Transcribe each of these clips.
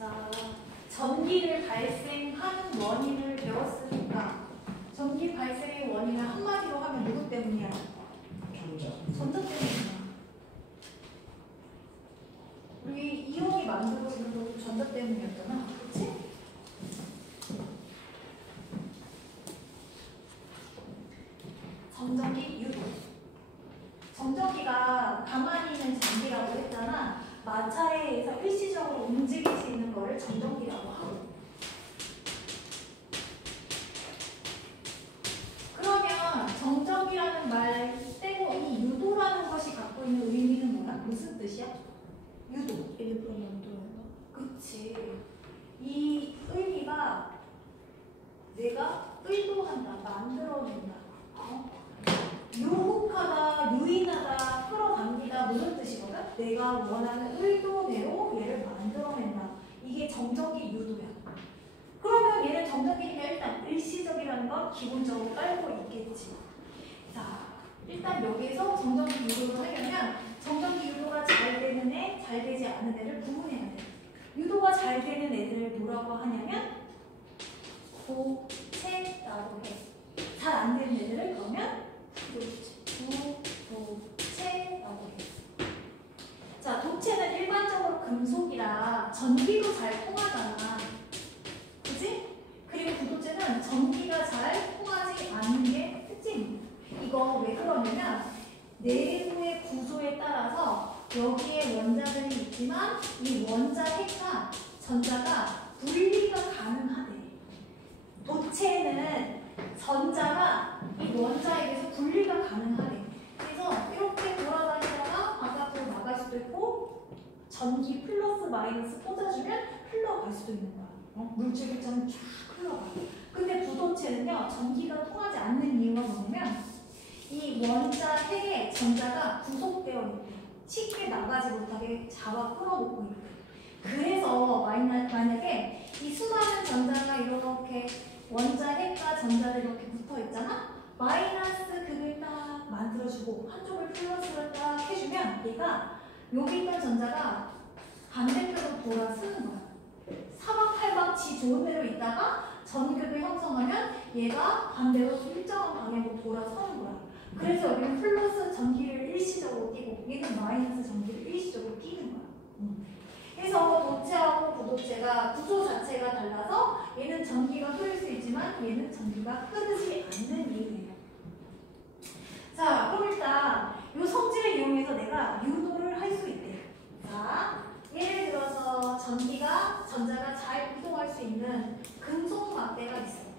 자, 전기를 발생하는 원인을 배웠으니까 전기 발생의 원인을 한마디로 하면 누구 때문이야? 전자 때문이야. 우리 이온이 만들어지는 것도 전자 때문이었잖아. 그치? 정전기 유도. 정전기가 가만히 있는 전기라고 했잖아. 마찰에 의해서 일시적으로 움직일 수 있는 거를 정전기라고 하고. 그러면 정전기라는 말 빼고 이 유도라는 것이 갖고 있는 의미는 뭐야? 무슨 뜻이야? 유도. 일부러 만들어낸다. 그치. 이 의미가 내가 의도한다, 만들어낸다. 유혹하다, 유인하다, 끌어당기다 무슨 뜻이거든? 내가 원하는 의도대로 얘를 만들어낸다. 이게 정전기 유도야. 그러면 얘는 정전기니까 일단 일시적이라는 건 기본적으로 깔고 있겠지. 자, 일단 여기에서 정전기 유도를 하려면 정전기 유도가 잘 되는 애, 잘 되지 않은 애를 구분해야 돼. 유도가 잘 되는 애들을 뭐라고 하냐면 도체라고 해. 잘 안 되는 애들을 그러면 부도체라고 해. 자, 도체는 일반적으로 금속이라 전기도 잘 통하잖아. 그치? 그리고 부도체는 전기가 잘 통하지 않는 게 특징이야. 이거 왜 그러냐면 내부의 구조에 따라서 여기에 원자들이 있지만 이 원자 핵과 전자가 분리가 가능하대. 도체는 전자가 이 원자에게서 분리가 가능하대. 그래서 이렇게 돌아다니다가 바깥으로 나갈 수도 있고 전기 플러스 마이너스 꽂아주면 흘러갈 수도 있는 거야. 물질 입자는 쫙 흘러가. 근데 부도체는요, 전기가 통하지 않는 이유가 뭐냐면 이 원자 핵에 전자가 구속되어 있대. 쉽게 나가지 못하게 잡아 끌어놓고 있대. 그래서 만약에 이 수많은 전자가 이렇게 원자 핵과 전자들이 이렇게 붙어 있잖아? 마이너스 극을 딱 만들어주고 한쪽을 플러스를 딱 해주면 얘가 여기 있던 전자가 반대쪽으로 돌아 쓰는 거야. 사방팔방 지 좋은 대로 있다가 전극을 형성하면 얘가 반대로 일정한 방향으로 돌아서는 거야. 그래서 여기는 플러스 전기를 일시적으로 띄고 얘는 마이너스 전기를 일시적으로 띄는 거야. 그래서 도체하고 부도체가 구조 자체가 달라서 얘는 전기가 흐를 수 있지만 얘는 전기가 흐르지 않는 이유예요. 자, 그럼 일단 이 성질을 이용해서 내가 유도를 할 수 있대. 자, 예를 들어서 전자가 잘 이동할 수 있는 금속 막대가 있어.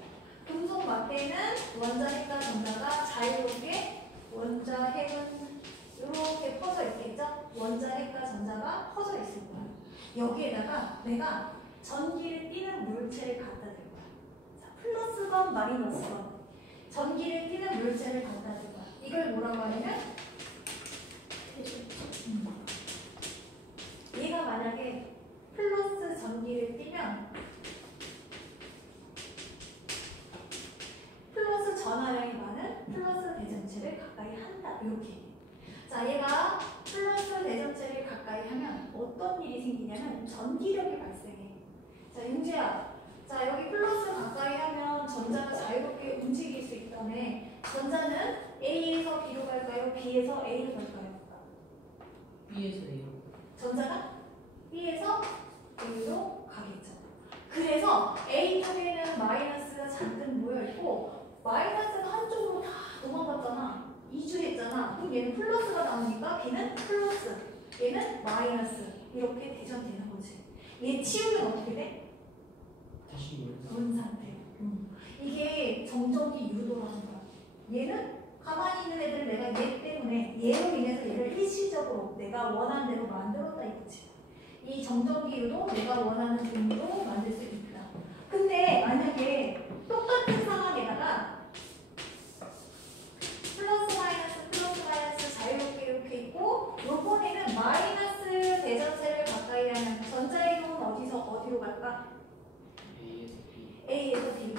금속 막대는 원자 핵과 전자가 자유롭게 원자 핵은 이렇게 퍼져 있겠죠? 원자 핵과 전자가 퍼져 있을 거야. 여기에다가 내가 전기를 띠는 물체를 갖다 댈 거야. 자, 플러스건 마이너스건 전기를 띠는 물체를 갖다 댈 거야. 이걸 뭐라고 하냐면 얘가 만약에 플러스 전기를 띠면 플러스 전하량이 많은 플러스 대전체를 가까이 한다. 이렇게. 자, 얘가 플러스 대전체를 가까이 하면 어떤 일이 생기냐면 전기력이 발생해. 자, 윤지야. 자, 여기 플러스 가까이 하면 전자가 자유롭게 움직일 수 있다네. 전자는 A에서 B로 갈까요? B에서 A로 갈까요? B에서 A로. 전자가 B에서 A로 가겠죠. 그래서 A 쪽에는 마이너스가 잔뜩 모여있고 마이너스가 한쪽으로 다 도망갔잖아. 이주했잖아. 그럼 얘는 플러스가 나오니까 B는 플러스, 얘는 마이너스 이렇게 대전되는 거지. 얘 치우면 어떻게 돼? 다시 그런 상태예요. 이게 정전기 유도라는 거야. 얘는 가만히 있는 애들 내가 얘 때문에 얘로 인해서 얘를 일시적으로 내가 원하는 대로 만들었다 이거지. 이 정전기 유도 내가 원하는 종류로 만들 수 있다. 근데 만약에 똑같은 상황에다가 플러스 마이너스 자유롭게 이렇게 있고 요번에는 마이너스 대전체를 가까이 하면 전자 이동은 어디로 갈까? A에서 B.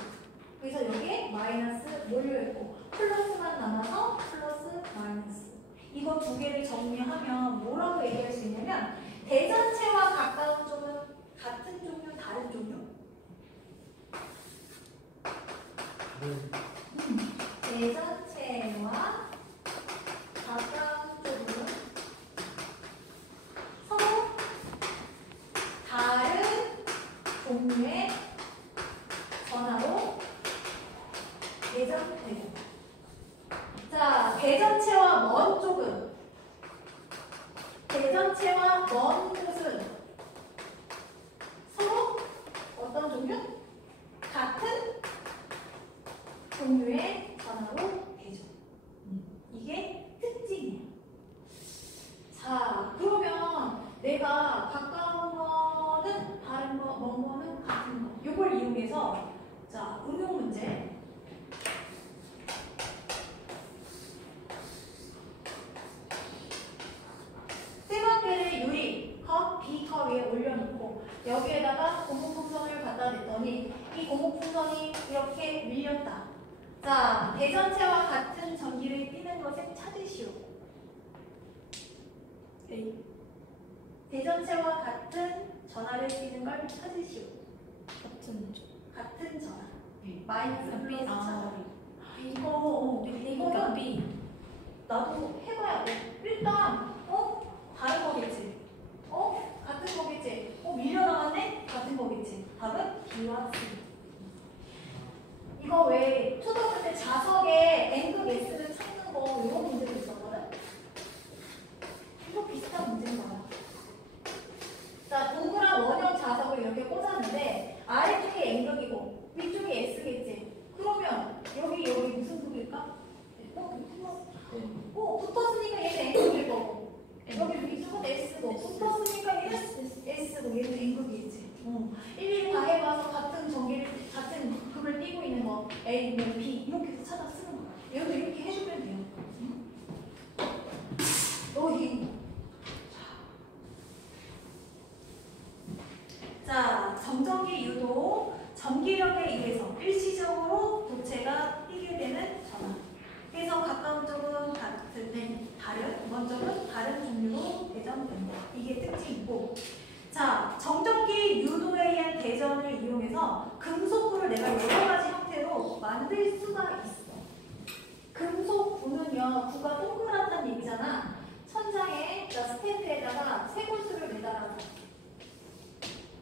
그래서 여기에 마이너스 몰려있고 플러스만 남아서 플러스 마이너스. 이거 두 개를 정리하면 뭐라고 얘기할 수 있냐면 대전체와 가까운 쪽은 같은 쪽 대전체와 가까운 쪽은 서로 다른 종류의 전하로 대전되고. 자, 대전체와 먼 쪽은 대전체와 먼 곳은 서로 어떤 종류? 같은 종류의 전하로 되죠. 이게 특징이에요. 자, 그러면 내가 가까운 거는 다른 거, 먼 거는 같은 거. 이걸 이용해서 자, 응용 문제. 세번대를 유리 컵, 비컵 위에 올려놓고 여기에다가 고무풍선을 갖다 댔더니 이 고무풍선이 이렇게 밀렸다. 자, 대전체와 같은 전기를 띠는 것을 찾으시오. A. 대전체와 같은 전하를 띠는 걸 찾으시오. 같은 전하. 마이너스 플러스 찾아. 이거는 B. 나도 해봐야 돼. 일단 다른 거겠지. 같은 거겠지. 밀려나갔네? 같은 거겠지. 답은 B와 C. 이거 왜 초등학교 때 자석에 N극 S를 찾는 거 이런 문제도 있었거든? 이거 비슷한 문제인 거야. 자, 동그란 원형 자석을 이렇게 꽂았는데 아래쪽이 N극이고 위쪽이 S겠지. 그러면 여기 무슨 극일까? 붙었으니까 얘는 N극일 거고 여기 위쪽은 S고 붙었으니까 얘는 S고 얘는 N극이겠지. 일일이 다 해봐서 같은 전기를 같은 극을 띄고 있는 거 A, B 이렇게 해서 찾아 쓰는 거야. 얘도 이렇게 해주면 돼요. 자, 정전기 유도 전기력에 의해서 일시적으로 도체가 띄게 되는 전화. 그래서 가까운 쪽은 같은데 먼 쪽은 다른 종류로 대전된다. 이게 특징이고. 자, 정전기 유도에 의한 대전을 이용해서 금속구를 내가 여러 가지 형태로 만들 수가 있어. 금속구는요, 구가 동그랗다는 얘기잖아. 천장에, 스탠드에다가 쇠구슬을 매달아.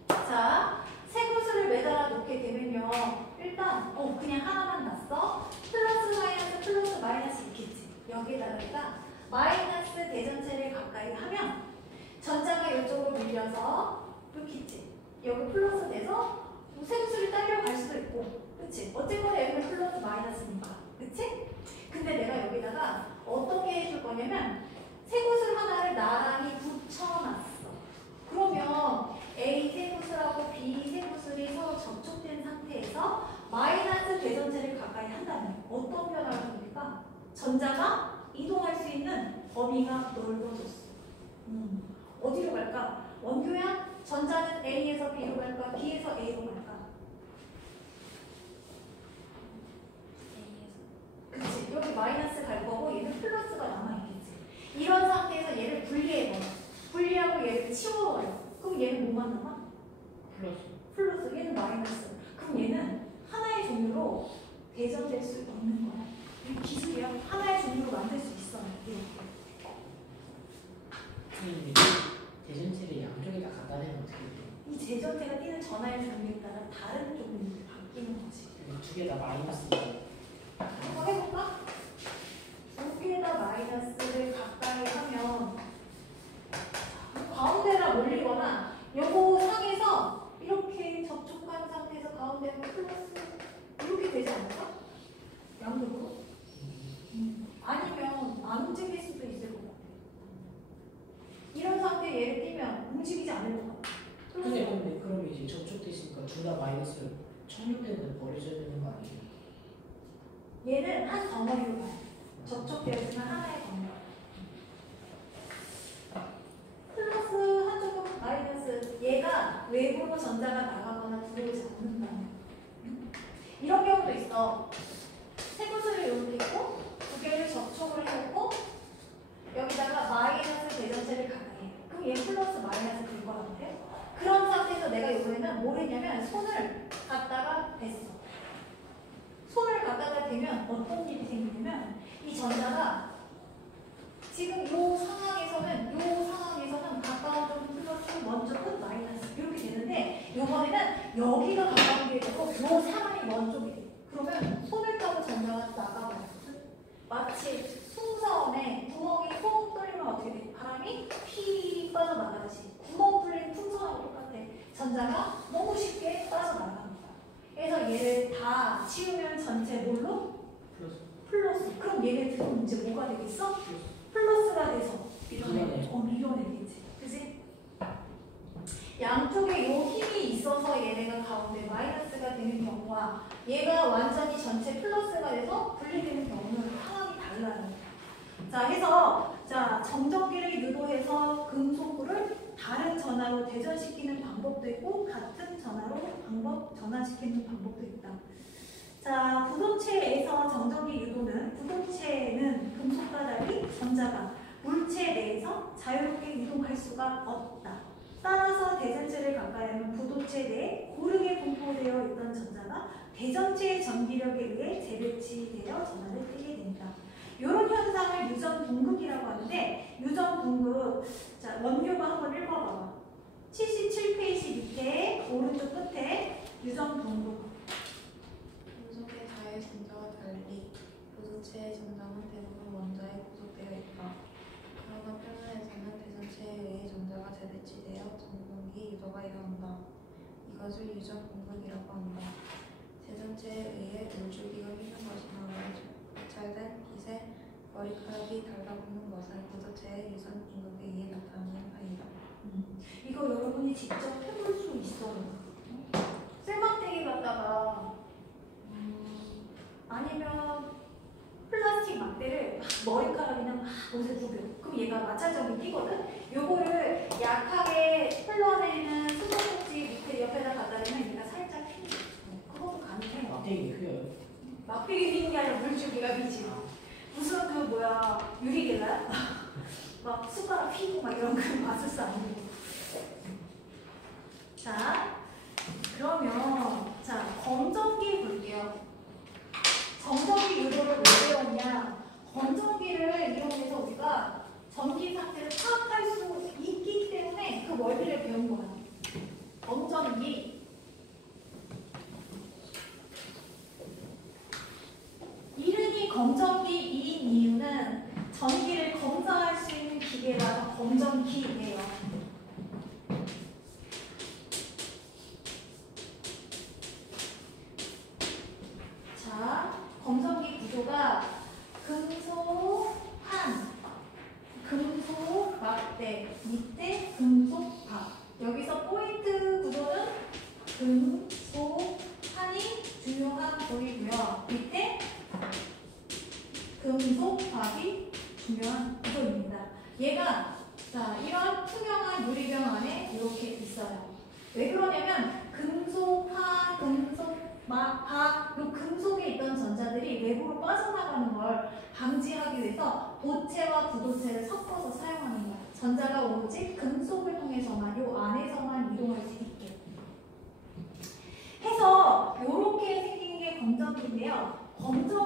자, 쇠구슬을 매달아 놓게 되면요, 일단 그냥 하나만 놨어. 플러스 마이너스 있겠지. 여기에다가 마이너스 대전체를 가까이 하면 전자가 이쪽으로 밀려서 이렇게 있지. 여기 플러스 돼서 쇠구슬이 딸려갈 수도 있고, 그치? 어쨌거나 여기는 플러스 마이너스니까, 그치? 근데 내가 여기다가 어떻게 해줄 거냐면 쇠구슬 하나를 나란히 붙여놨어. 그러면 A 쇠구슬하고 B 쇠구슬이 서로 접촉된 상태에서 마이너스 대전체를 가까이 한다면 어떤 변화가 생길까? 전자가 이동할 수 있는 범위가 넓어졌어. 어디로 갈까? 원교야? 전자는 A에서 B로 갈까? B에서 A로 갈까? 그치? 여기 마이너스 갈 거고 얘는 플러스가 남아있겠지. 이런 상태에서 얘를 분리해버려. 분리하고 얘를 치워버려. 그럼 얘는 뭐만 남아? 플러스. 얘는 마이너스. 그럼 얘는 하나의 종류로 대전될 수 있는 거야. 이 기술이야. 하나의 종류로 만들 수 있어. 이렇게. 대전체를 양쪽에다 갖다 대면 어떻게 돼? 이 대전체가 띄는 전하의 종류에 따라 다른 종류로 바뀌는 거지. 두 개 다 마이너스. 한번 해볼까? 두 개 다 마이너스를 가까이 하면 가운데라 몰리거나 요거 상에서 이렇게 접촉한 상태에서 가운데로 플러스 이렇게 되지 않을까? 양쪽으로? 아니면 안 움직일 수도 있을 것 같아. 이런 상태에 얘를 띄면 움직이지 않을 것 같아. 근데 그럼 이제 접촉돼 있으니까 둘 다 마이너스 청력대는 버려져야 되는 거 아니에요? 얘는 한 덩어리로 가요. 접촉되었지만 하나의 덩어리. 플러스 한쪽은 마이너스. 얘가 외부로 전자가 나가거나 들어오지 않는다면 이런 경우도 있어. 쇠구슬을 이렇게 있고 두 개를 접촉을 해놓고 여기다가 마이너스 대전체를 가까이 해. 그럼 얘 플러스 마이너스 될 것 같아. 그런 상태에서 내가 이번에는 뭘 했냐면 손을 갖다가 댔어. 손을 갖다가 되면 어떤 일이 생기냐면 이 전자가 지금 요 상황에서는 가까운 쪽 플러스 먼저 끝 마이너스 이렇게 되는데 요번에는 여기가 가까운 게 되고 요 사람이 먼 쪽이 돼. 그러면 손을 따고 전자가 나가버렸어. 마치 풍선에 구멍이 통 뚫리면 어떻게 돼? 바람이 피 빠져나가듯이 구멍 뚫린 풍선하고 똑같아. 전자가 너무 쉽게 빠져나갑니다. 그래서 얘를 다 치우면 전체 뭘로? 플러스. 그럼 얘네들은 이제 뭐가 되겠어? 플러스가 돼서 밀어내겠지. 그지? 양쪽에 요 힘이 있어서 얘네가 가운데 마이너스가 되는 경우와 얘가 완전히 전체 플러스가 돼서 분리되는 경우는 상황이 달라요. 자, 해서 정전기를 유도해서 금속물을 다른 전하로 대전시키는 방법도 있고 같은 전하로 전환시키는 방법도 있다. 자, 부도체에서 정전기 유도는 부도체는 금속과 달리 전자가 물체 내에서 자유롭게 이동할 수가 없다. 따라서 대전체를 가까이 하면 부도체 내에 고르게 분포되어 있던 전자가 대전체의 전기력에 의해 재배치되어 전하를 띠게 된다. 이런 현상을 유전 분극이라고 하는데 유전 분극, 자, 원료가 한번 읽어봐봐. 77페이지 밑에 오른쪽 끝에 유전 분극. 금속의 자의 전자와 달리 부도체의 전자는 대부분 원자에 구속되어 있다. 그러나 표면에서는 대전체에 의해 전자가 재배치되어 전분기 유도가 일어난다. 이것을 유전 분극이라고 한다. 대전체에 의해 물줄기가 휘는 것이나 고찰된 빛에 머리카락이 달라붙는 것은 부도체의 유전 분극에 의해 나타나는 현상이다. 이거 여러분이 직접 해볼 수 있어요. 쇠막대기 갖다가 아니면 플라스틱 막대를 머리카락이나 막 옷에 부벼. 그럼 얘가 마찰점이 끼거든? 요거를 약하게 흘러내리는 수도꼭지 밑에 옆에다 갖다 대면 얘가 살짝 휘는 거야. 그것도 가능해. 막대기 휘어요. 막대기 휘는 게 아니라 물줄기가 휘지. 무슨 그 뭐야 유리겔라야? 막 숟가락 휘고 막 이런 그 마술사 아니고. 자, 그러면 검정기 볼게요. 검정기 유도를 왜 배웠냐? 검정기를 이용해서 우리가 전기 상태를 파악할 수 있기 때문에 그 원리를 배운 거야. 검정기. 이름이 검정기인 이유는 전기를 검사할 수 있는 기계라서 검정기예요. 자, 검정기 구조가 금속판, 금속 막대, 밑에 금속밥. 여기서 포인트 구조는 금속판이 중요한 구조이고요. 밑에 금속밥이 중요한 구조입니다. 얘가 이런 투명한 유리병 안에 이렇게 있어요. 왜 그러냐면 금속판, 금속밥, 이 금속에 있던 전자들이 외부로 빠져나가는 걸 방지하기 위해서 도체와 부도체를 섞어서 사용하는 거예요. 전자가 오로지 금속을 통해서만 이 안에서만 이동할 수 있게 해서 이렇게 생긴 게 검정기인데요. 검정